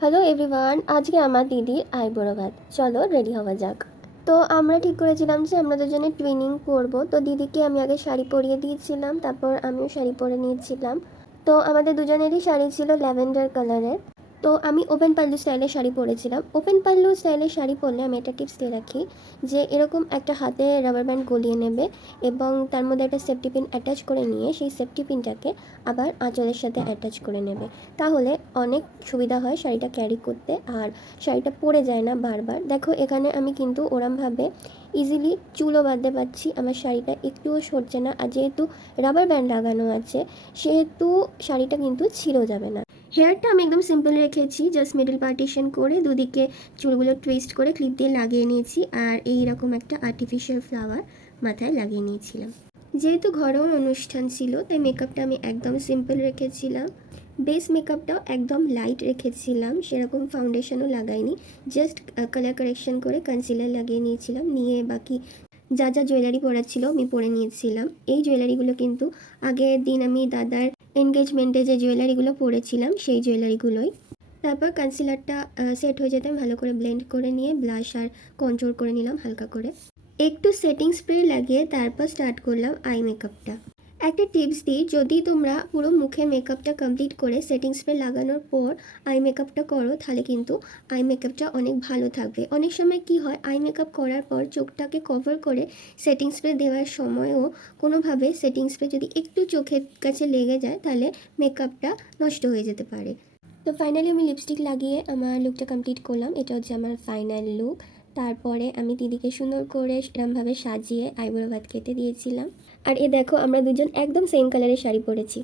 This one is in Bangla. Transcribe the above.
হ্যালো এভরিওয়ান, আজকে আমার দিদির আইবুড়ো ভাত। চলো রেডি হওয়া যাক। তো আমরা ঠিক করেছিলাম যে আমরা দুজনে টুইনিং করবো। তো দিদিকে আমি আগে শাড়ি পরিয়ে দিয়েছিলাম, তারপর আমিও শাড়ি পরে নিয়েছিলাম। তো আমাদের দুজনেরই শাড়ি ছিল ল্যাভেন্ডার কালারের। তো আমি ওপেন পাল্লু স্টাইলের শাড়ি পরেছিলাম। ওপেন পাল্লু স্টাইলের শাড়ি পরলে আমি একটা টিপস দিয়ে রাখি যে এরকম একটা হাতে রাবার ব্যান্ড গলিয়ে নেবে এবং তার মধ্যে একটা সেফটি পিন অ্যাটাচ করে নিয়ে সেই সেফটি পিনটাকে আবার আঁচলের সাথে অ্যাটাচ করে নেবে। তাহলে অনেক সুবিধা হয় শাড়িটা ক্যারি করতে, আর শাড়িটা পরে যায় না বারবার। দেখো এখানে আমি কিন্তু ওরমভাবে ইজিলি চুলও বাঁধতে পারছি, আমার শাড়িটা একটুও সরছে না। আর যেহেতু রাবার ব্যান্ড লাগানো আছে সেহেতু শাড়িটা কিন্তু ছিঁড়েও যাবে না। হেয়ারটা আমি একদম সিম্পল রেখেছি, জাস্ট মিডল পার্টিশন করে দুদিকে চুলগুলো টুইস্ট করে ক্লিপ দিয়ে লাগিয়ে নিয়েছি, আর এই রকম একটা আর্টিফিশিয়াল ফ্লাওয়ার মাথায় লাগিয়ে নিয়েছিলাম। যেহেতু ঘরোয়া অনুষ্ঠান ছিল তাই মেকআপটা আমি একদম সিম্পল রেখেছিলাম। বেস মেকআপটাও একদম লাইট রেখেছিলাম, সেরকম ফাউন্ডেশনও লাগাইনি, জাস্ট কালার কারেকশন করে কনসিলার লাগিয়ে নিয়েছিলাম। নিয়ে বাকি যা যা জুয়েলারি পরার ছিল আমি পরে নিয়েছিলাম। এই জুয়েলারিগুলো কিন্তু আগের দিন আমি দাদার এনগেজমেন্টে যে জুয়েলারিগুলো পরেছিলাম সেই জুয়েলারিগুলোই। তারপর কনসিলারটা সেট হয়ে যেতে ভালো করে ব্লেন্ড করে নিয়ে ব্লাশ আর কন্ট্রোল করে নিলাম হালকা করে। একটু সেটিং স্প্রে লাগিয়ে তারপর স্টার্ট করলাম আই মেকআপটা। একটা টিপস দিই, যদি তোমরা পুরো মুখে মেকআপটা কমপ্লিট করে সেটিং স্প্রে লাগানোর পর আই মেকআপটা করো তাহলে কিন্তু আই মেকআপটা অনেক ভালো থাকবে। অনেক সময় কি হয়, আই মেকআপ করার পর চোখটাকে কভার করে সেটিং স্প্রে দেওয়ার সময়ও কোনোভাবে সেটিং স্প্রে যদি একটু চোখের কাছে লেগে যায় তাহলে মেকআপটা নষ্ট হয়ে যেতে পারে। তো ফাইনালি আমি লিপস্টিক লাগিয়ে আমার লুকটা কমপ্লিট করলাম। এটা হচ্ছে আমার ফাইনাল লুক। তারপরে আমি দিদিকে সুন্দর করে এরমভাবে সাজিয়ে আইবুড়ো ভাত খেতে দিয়েছিলাম। আর এ দেখো আমরা দুজন একদম সেম কালারের শাড়ি পরেছি।